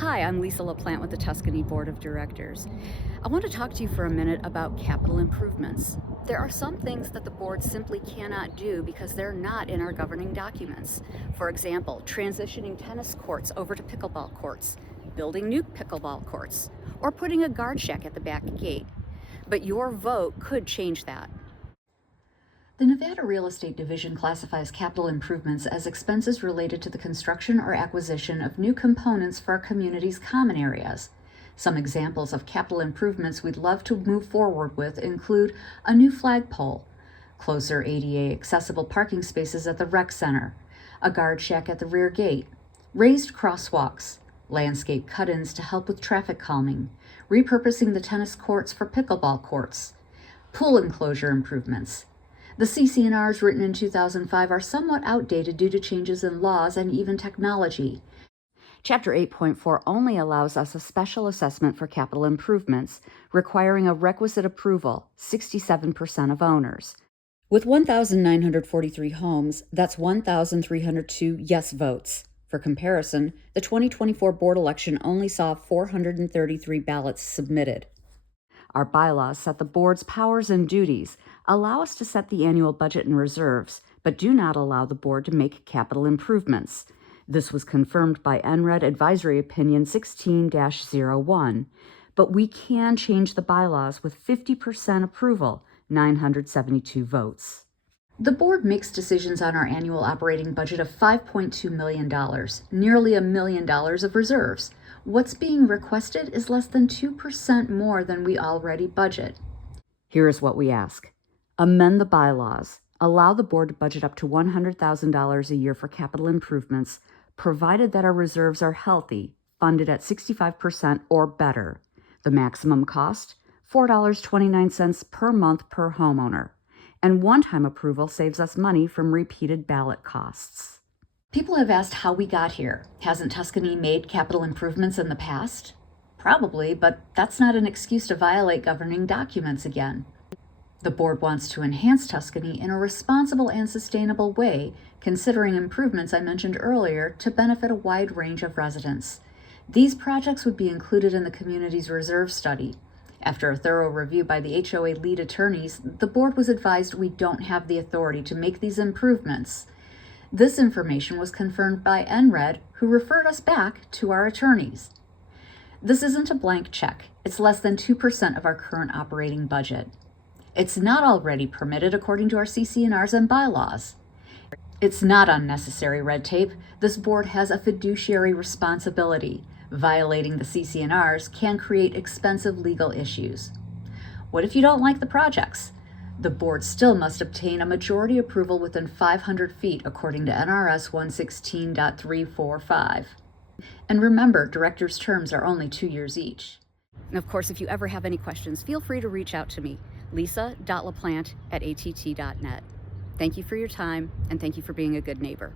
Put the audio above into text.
Hi, I'm Lisa LaPlante with the Tuscany Board of Directors. I want to talk to you for a minute about capital improvements. There are some things that the board simply cannot do because they're not in our governing documents. For example, transitioning tennis courts over to pickleball courts, building new pickleball courts, or putting a guard shack at the back gate. But your vote could change that. The Nevada Real Estate Division classifies capital improvements as expenses related to the construction or acquisition of new components for our community's common areas. Some examples of capital improvements we'd love to move forward with include a new flagpole, closer ADA accessible parking spaces at the rec center, a guard shack at the rear gate, raised crosswalks, landscape cut-ins to help with traffic calming, repurposing the tennis courts for pickleball courts, pool enclosure improvements. The CC&Rs written in 2005 are somewhat outdated due to changes in laws and even technology. Chapter 8.4 only allows us a special assessment for capital improvements, requiring a requisite approval, 67% of owners. With 1,943 homes, that's 1,302 yes votes. For comparison, the 2024 board election only saw 433 ballots submitted. Our bylaws set the board's powers and duties, allow us to set the annual budget and reserves, but do not allow the board to make capital improvements. This was confirmed by NRED Advisory Opinion 16-01, but we can change the bylaws with 50% approval, 972 votes. The board makes decisions on our annual operating budget of $5.2 million, nearly $1 million of reserves. What's being requested is less than 2% more than we already budget. Here is what we ask. Amend the bylaws. Allow the board to budget up to $100,000 a year for capital improvements, provided that our reserves are healthy, funded at 65% or better. The maximum cost, $4.29 per month per homeowner. And one-time approval saves us money from repeated ballot costs. People have asked how we got here. Hasn't Tuscany made capital improvements in the past? Probably, but that's not an excuse to violate governing documents again. The board wants to enhance Tuscany in a responsible and sustainable way, considering improvements I mentioned earlier to benefit a wide range of residents. These projects would be included in the community's reserve study. After a thorough review by the HOA lead attorneys, the board was advised we don't have the authority to make these improvements. This information was confirmed by NRED, who referred us back to our attorneys. This isn't a blank check. It's less than 2% of our current operating budget. It's not already permitted according to our CC&Rs and bylaws. It's not unnecessary red tape. This board has a fiduciary responsibility. Violating the CC&Rs can create expensive legal issues. What if you don't like the projects? The board still must obtain a majority approval within 500 feet according to NRS 116.345. And remember, directors' terms are only 2 years each. And of course, if you ever have any questions, feel free to reach out to me, lisa.laplante@att.net. Thank you for your time, and thank you for being a good neighbor.